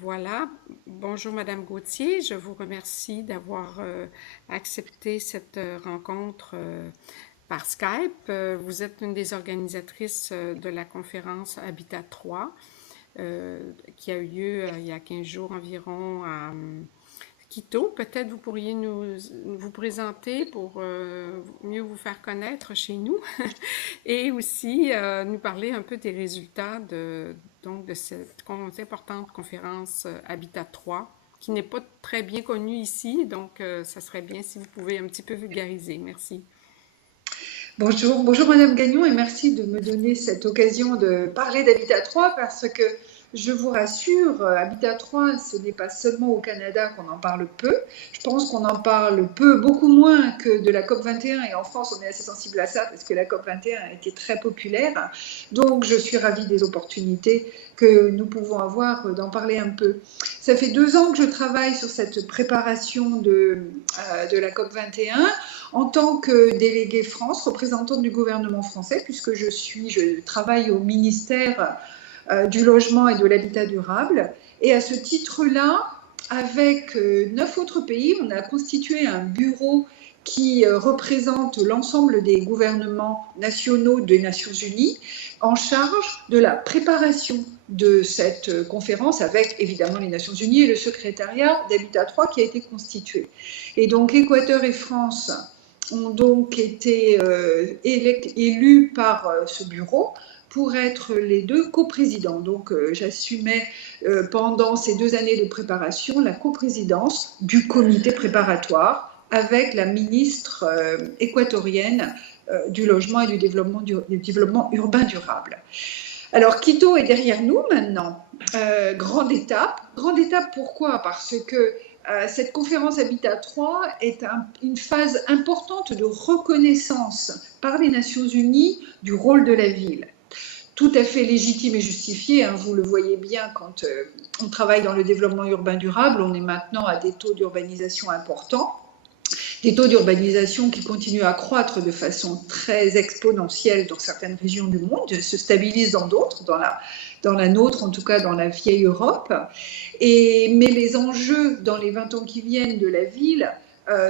Voilà. Bonjour Madame Gauthier, je vous remercie d'avoir accepté cette rencontre par Skype. Vous êtes une des organisatrices de la conférence Habitat 3 qui a eu lieu il y a 15 jours environ à Quito. Peut-être vous pourriez vous présenter pour mieux vous faire connaître chez nous et aussi nous parler un peu des résultats de cette importante conférence Habitat 3 qui n'est pas très bien connue ici, donc ça serait bien si vous pouvez un petit peu vulgariser. Merci. Bonjour Madame Gagnon et merci de me donner cette occasion de parler d'Habitat 3 parce que je vous rassure, Habitat 3, ce n'est pas seulement au Canada qu'on en parle peu. Je pense qu'on en parle peu, beaucoup moins que de la COP 21 et en France on est assez sensible à ça parce que la COP 21 a été très populaire. Donc je suis ravie des opportunités que nous pouvons avoir d'en parler un peu. Ça fait 2 ans que je travaille sur cette préparation de la COP 21 en tant que déléguée France, représentante du gouvernement français, puisque je travaille au ministère du logement et de l'habitat durable. Et à ce titre-là, avec 9 autres pays, on a constitué un bureau qui représente l'ensemble des gouvernements nationaux des Nations Unies en charge de la préparation de cette conférence avec évidemment les Nations Unies et le secrétariat d'Habitat 3 qui a été constitué. Et donc Équateur et France ont donc été élus par ce bureau pour être les deux coprésidents. Donc j'assumais pendant ces 2 années de préparation la coprésidence du comité préparatoire avec la ministre équatorienne du logement et du développement urbain durable. Alors Quito est derrière nous maintenant. Grande étape. Grande étape pourquoi? Parce que cette conférence Habitat 3 est une phase importante de reconnaissance par les Nations Unies du rôle de la ville. Tout à fait légitime et justifié, hein, vous le voyez bien quand on travaille dans le développement urbain durable, on est maintenant à des taux d'urbanisation importants, des taux d'urbanisation qui continuent à croître de façon très exponentielle dans certaines régions du monde, se stabilisent dans d'autres, dans la nôtre, en tout cas dans la vieille Europe. Mais les enjeux dans les 20 ans qui viennent de la ville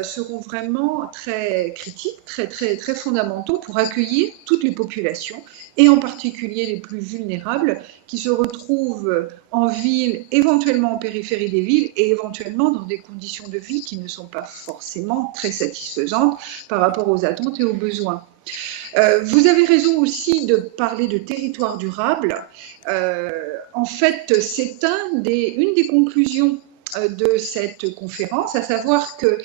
seront vraiment très critiques, très fondamentaux pour accueillir toutes les populations, et en particulier les plus vulnérables, qui se retrouvent en ville, éventuellement en périphérie des villes, et éventuellement dans des conditions de vie qui ne sont pas forcément très satisfaisantes par rapport aux attentes et aux besoins. Vous avez raison aussi de parler de territoire durable. En fait, c'est une des conclusions de cette conférence, à savoir que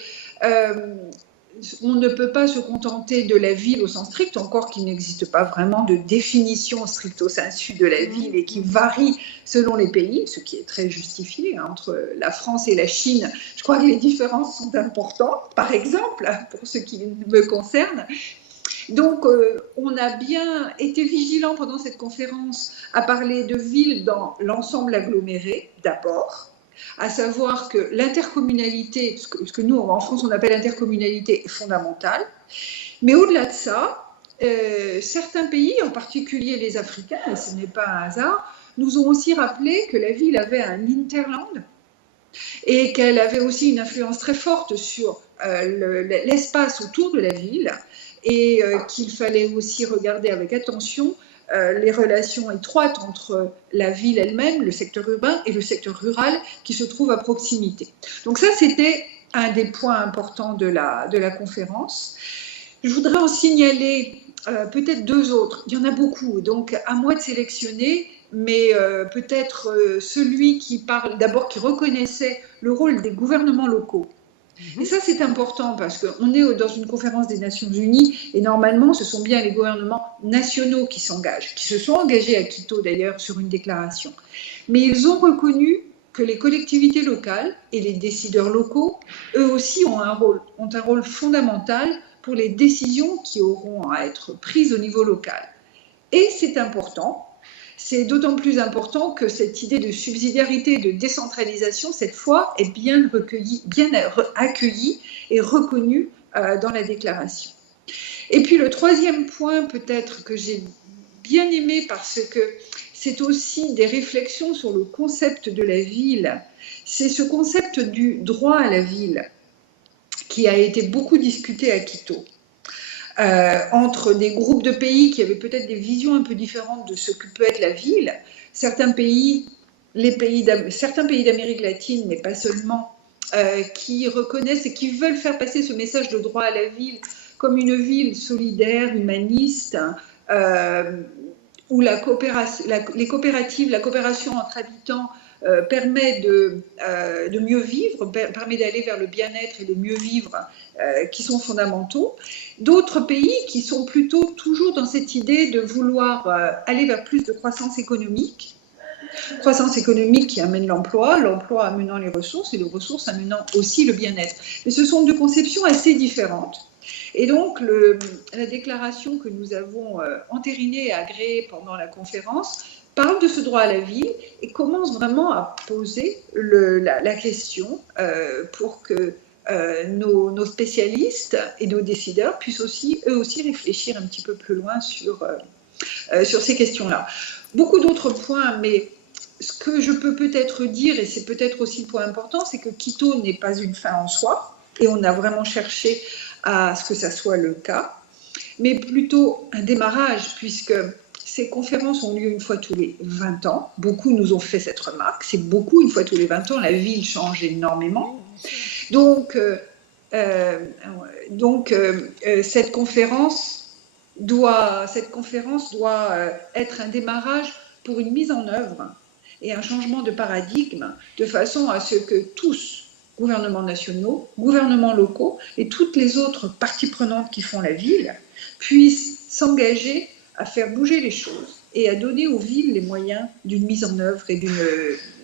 on ne peut pas se contenter de la ville au sens strict, encore qu'il n'existe pas vraiment de définition stricto sensu de la ville et qui varie selon les pays, ce qui est très justifié entre la France et la Chine. Je crois que les différences sont importantes, par exemple, pour ce qui me concerne. Donc, on a bien été vigilant pendant cette conférence à parler de villes dans l'ensemble aggloméré, d'abord, à savoir que l'intercommunalité, ce que nous, en France, on appelle intercommunalité, est fondamentale. Mais au-delà de ça, certains pays, en particulier les Africains, et ce n'est pas un hasard, nous ont aussi rappelé que la ville avait un hinterland et qu'elle avait aussi une influence très forte sur l'espace autour de la ville et qu'il fallait aussi regarder avec attention les relations étroites entre la ville elle-même, le secteur urbain et le secteur rural qui se trouve à proximité. Donc ça, c'était un des points importants de la conférence. Je voudrais en signaler peut-être 2 autres. Il y en a beaucoup, donc à moi de sélectionner, mais peut-être celui qui parle d'abord, qui reconnaissait le rôle des gouvernements locaux. Et ça, c'est important parce qu'on est dans une conférence des Nations Unies et normalement, ce sont bien les gouvernements nationaux qui s'engagent, qui se sont engagés à Quito d'ailleurs sur une déclaration. Mais ils ont reconnu que les collectivités locales et les décideurs locaux, eux aussi, ont un rôle fondamental pour les décisions qui auront à être prises au niveau local. Et c'est important. C'est d'autant plus important que cette idée de subsidiarité et de décentralisation, cette fois, est bien accueillie et reconnue dans la déclaration. Et puis le troisième point, peut-être, que j'ai bien aimé parce que c'est aussi des réflexions sur le concept de la ville. C'est ce concept du droit à la ville qui a été beaucoup discuté à Quito. Entre des groupes de pays qui avaient peut-être des visions un peu différentes de ce que peut être la ville. Certains pays d'Amérique latine, mais pas seulement, qui reconnaissent et qui veulent faire passer ce message de droit à la ville comme une ville solidaire, humaniste, où la coopération entre habitants permet de mieux vivre, permet d'aller vers le bien-être et le mieux vivre qui sont fondamentaux. D'autres pays qui sont plutôt toujours dans cette idée de vouloir aller vers plus de croissance économique qui amène l'emploi, l'emploi amenant les ressources et les ressources amenant aussi le bien-être. Mais ce sont deux conceptions assez différentes. Et donc, la déclaration que nous avons entérinée et agréée pendant la conférence parle de ce droit à la vie et commence vraiment à poser la question pour que nos spécialistes et nos décideurs puissent eux aussi réfléchir un petit peu plus loin sur ces questions-là. Beaucoup d'autres points, mais ce que je peux peut-être dire, et c'est peut-être aussi le point important, c'est que Quito n'est pas une fin en soi, et on a vraiment cherché à ce que ça soit le cas, mais plutôt un démarrage, puisque ces conférences ont lieu une fois tous les 20 ans. Beaucoup nous ont fait cette remarque, c'est beaucoup, une fois tous les 20 ans, la ville change énormément. Donc cette conférence doit être un démarrage pour une mise en œuvre et un changement de paradigme, de façon à ce que tous, gouvernements nationaux, gouvernements locaux et toutes les autres parties prenantes qui font la ville, puissent s'engager à faire bouger les choses et à donner aux villes les moyens d'une mise en œuvre et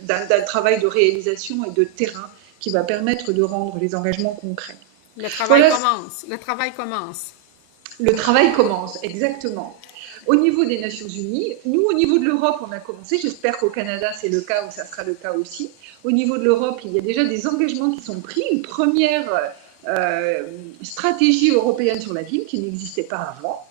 d'un travail de réalisation et de terrain qui va permettre de rendre les engagements concrets. Le travail commence. Le travail commence. Le travail commence, exactement. Au niveau des Nations Unies, nous, au niveau de l'Europe, on a commencé. J'espère qu'au Canada, c'est le cas ou ça sera le cas aussi. Au niveau de l'Europe, il y a déjà des engagements qui sont pris. Une première stratégie européenne sur la ville qui n'existait pas avant,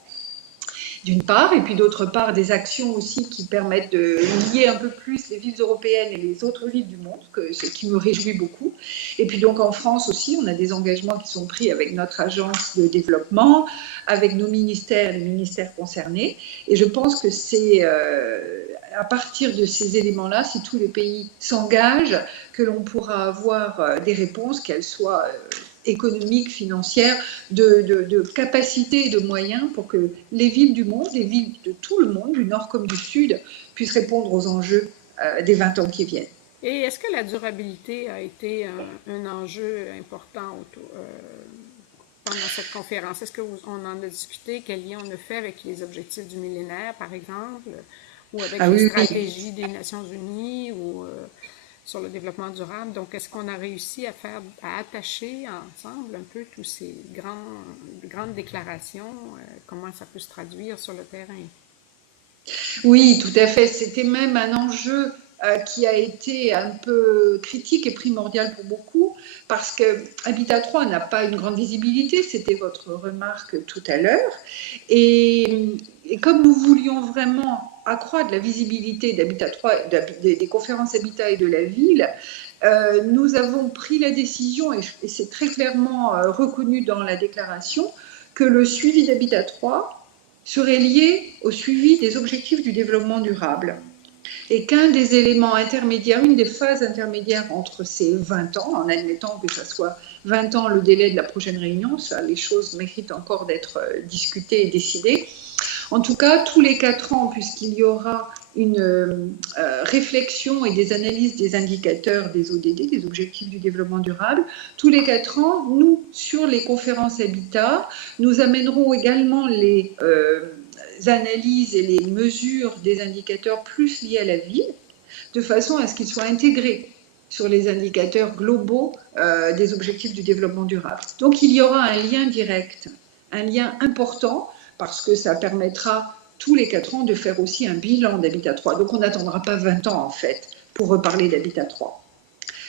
d'une part, et puis d'autre part, des actions aussi qui permettent de lier un peu plus les villes européennes et les autres villes du monde, ce qui me réjouit beaucoup. Et puis donc en France aussi, on a des engagements qui sont pris avec notre agence de développement, avec nos ministères, les ministères concernés. Et je pense que c'est à partir de ces éléments-là, si tous les pays s'engagent, que l'on pourra avoir des réponses, qu'elles soient économiques, financières, de capacités et de moyens pour que les villes du monde, les villes de tout le monde, du nord comme du sud, puissent répondre aux enjeux des 20 ans qui viennent. Et est-ce que la durabilité a été un enjeu important pendant cette conférence? Est-ce qu'on en a discuté? Quel lien on a fait avec les objectifs du millénaire, par exemple, ou avec les stratégies des Nations Unies, ou sur le développement durable? Donc, est-ce qu'on a réussi à attacher ensemble un peu tous ces grandes déclarations? Comment ça peut se traduire sur le terrain? Oui, tout à fait. C'était même un enjeu qui a été un peu critique et primordial pour beaucoup, parce que Habitat 3 n'a pas une grande visibilité, c'était votre remarque tout à l'heure, et comme nous voulions vraiment accroître la visibilité d'Habitat 3, des conférences Habitat et de la ville, nous avons pris la décision, et c'est très clairement reconnu dans la déclaration, que le suivi d'Habitat 3 serait lié au suivi des objectifs du développement durable. Et qu'un des éléments intermédiaires, une des phases intermédiaires entre ces 20 ans, en admettant que ça soit 20 ans le délai de la prochaine réunion, ça, les choses méritent encore d'être discutées et décidées. En tout cas, tous les 4 ans, puisqu'il y aura une réflexion et des analyses des indicateurs des ODD, des objectifs du développement durable, tous les 4 ans, nous, sur les conférences Habitat, nous amènerons également les analyses et les mesures des indicateurs plus liés à la ville, de façon à ce qu'ils soient intégrés sur les indicateurs globaux des objectifs du développement durable. Donc il y aura un lien direct, un lien important, parce que ça permettra tous les 4 ans de faire aussi un bilan d'Habitat 3. Donc on n'attendra pas 20 ans en fait pour reparler d'Habitat 3.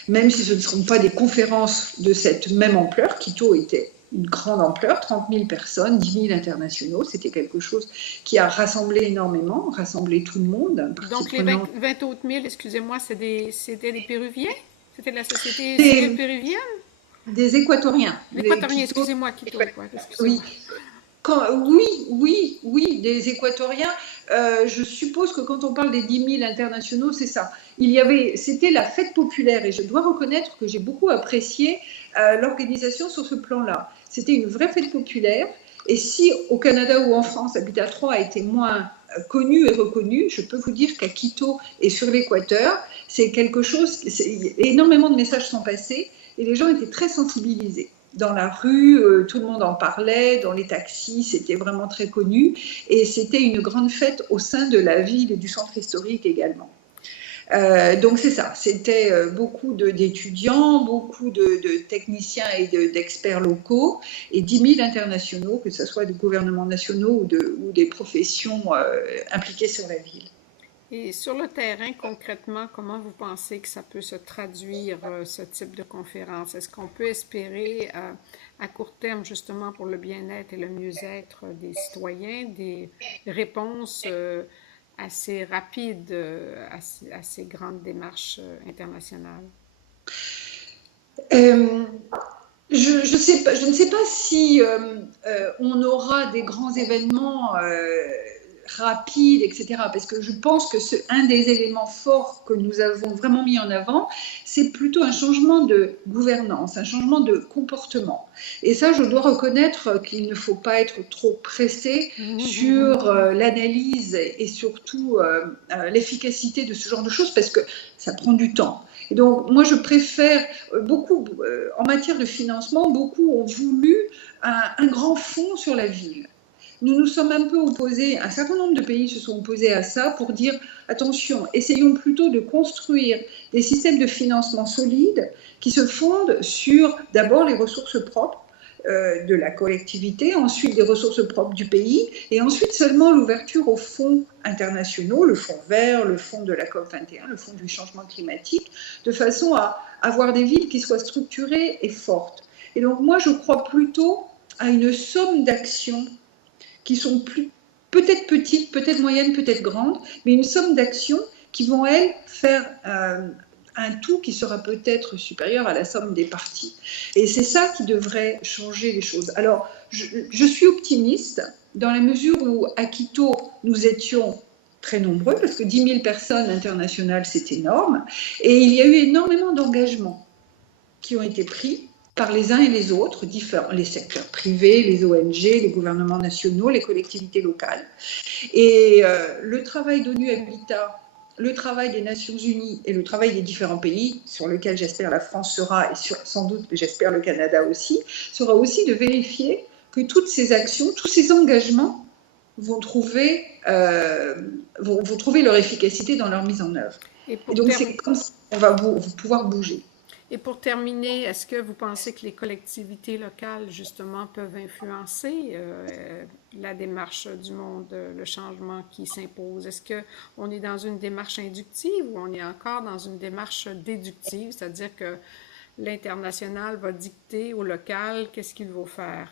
Même si ce ne seront pas des conférences de cette même ampleur, Quito était une grande ampleur, 30 000 personnes, 10 000 internationaux. C'était quelque chose qui a rassemblé énormément, rassemblé tout le monde, partie Donc, les prenante. 20 autres 1000, excusez-moi, c'était des Péruviens? C'était de la société civile Des, péruvienne? des Équatoriens, les L'équatorien, Quito, excusez-moi, Quito, quoi, oui, excusez-moi. oui, des Équatoriens. Je suppose que quand on parle des 10 000 internationaux, c'est ça. C'était la fête populaire et je dois reconnaître que j'ai beaucoup apprécié l'organisation sur ce plan-là. C'était une vraie fête populaire et si au Canada ou en France, Habitat 3 a été moins connu et reconnu, je peux vous dire qu'à Quito et sur l'Équateur, c'est quelque chose, énormément de messages sont passés et les gens étaient très sensibilisés. Dans la rue, tout le monde en parlait, dans les taxis, c'était vraiment très connu. Et c'était une grande fête au sein de la ville et du centre historique également. Donc c'est ça, c'était beaucoup d'étudiants, beaucoup de techniciens et d'experts locaux et 10 000 internationaux, que ce soit des gouvernements nationaux ou des professions impliquées sur la ville. Et sur le terrain, concrètement, comment vous pensez que ça peut se traduire, ce type de conférence? Est-ce qu'on peut espérer, à court terme, justement, pour le bien-être et le mieux-être des citoyens, des réponses assez rapides à ces grandes démarches internationales? Euh, je ne sais pas si on aura des grands événements rapides, etc. Parce que je pense que un des éléments forts que nous avons vraiment mis en avant, c'est plutôt un changement de gouvernance, un changement de comportement. Et ça, je dois reconnaître qu'il ne faut pas être trop pressé sur l'analyse et surtout l'efficacité de ce genre de choses, parce que ça prend du temps. Et donc, moi, je préfère beaucoup, en matière de financement, beaucoup ont voulu un grand fonds sur la ville. Nous nous sommes un peu opposés, un certain nombre de pays se sont opposés à ça pour dire attention, essayons plutôt de construire des systèmes de financement solides qui se fondent sur d'abord les ressources propres de la collectivité, ensuite des ressources propres du pays, et ensuite seulement l'ouverture aux fonds internationaux, le fonds vert, le fonds de la COP21, le fonds du changement climatique, de façon à avoir des villes qui soient structurées et fortes. Et donc moi, je crois plutôt à une somme d'actions qui sont peut-être petites, peut-être moyennes, peut-être grandes, mais une somme d'actions qui vont, elles, faire un tout qui sera peut-être supérieur à la somme des parties. Et c'est ça qui devrait changer les choses. Alors, je suis optimiste dans la mesure où à Quito, nous étions très nombreux, parce que 10 000 personnes internationales, c'est énorme, et il y a eu énormément d'engagements qui ont été pris par les uns et les autres, les secteurs privés, les ONG, les gouvernements nationaux, les collectivités locales. Et le travail d'ONU Habitat, le travail des Nations Unies et le travail des différents pays, sur lequel j'espère la France sera, et sans doute j'espère le Canada aussi, sera aussi de vérifier que toutes ces actions, tous ces engagements vont trouver leur efficacité dans leur mise en œuvre. Et donc c'est comme ça qu'on va pouvoir bouger. Et pour terminer, est-ce que vous pensez que les collectivités locales, justement, peuvent influencer la démarche du monde, le changement qui s'impose? Est-ce qu'on est dans une démarche inductive ou on est encore dans une démarche déductive, c'est-à-dire que l'international va dicter au local qu'est-ce qu'il faut faire?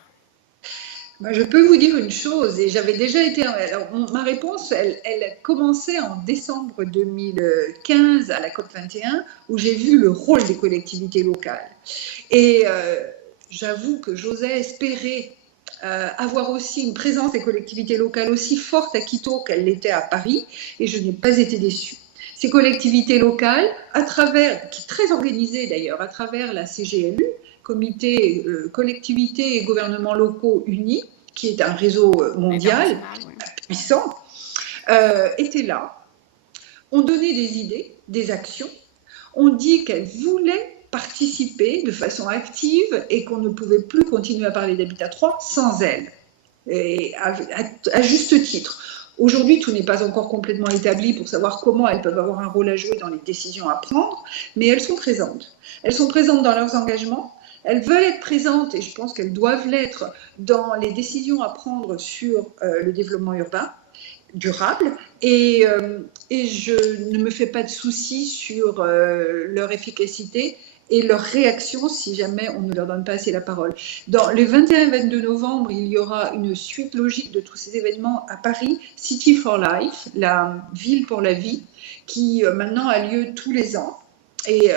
Je peux vous dire une chose, et j'avais déjà été. Alors, ma réponse, elle commençait en décembre 2015 à la COP21, où j'ai vu le rôle des collectivités locales. Et j'avoue que j'osais espérer avoir aussi une présence des collectivités locales aussi forte à Quito qu'elle l'était à Paris, et je n'ai pas été déçue. Ces collectivités locales, qui est très organisée d'ailleurs, à travers la CGLU, Comité, collectivités et gouvernements locaux unis, qui est un réseau mondial puissant, étaient là, ont donné des idées, des actions, ont dit qu'elles voulaient participer de façon active et qu'on ne pouvait plus continuer à parler d'Habitat 3 sans elles, et à juste titre. Aujourd'hui, tout n'est pas encore complètement établi pour savoir comment elles peuvent avoir un rôle à jouer dans les décisions à prendre, mais elles sont présentes. Elles sont présentes dans leurs engagements. Elles veulent être présentes, et je pense qu'elles doivent l'être, dans les décisions à prendre sur le développement urbain durable. Et je ne me fais pas de soucis sur leur efficacité et leur réaction si jamais on ne leur donne pas assez la parole. Dans les 21 et 22 novembre, il y aura une suite logique de tous ces événements à Paris, City for Life, la ville pour la vie, qui maintenant a lieu tous les ans. Et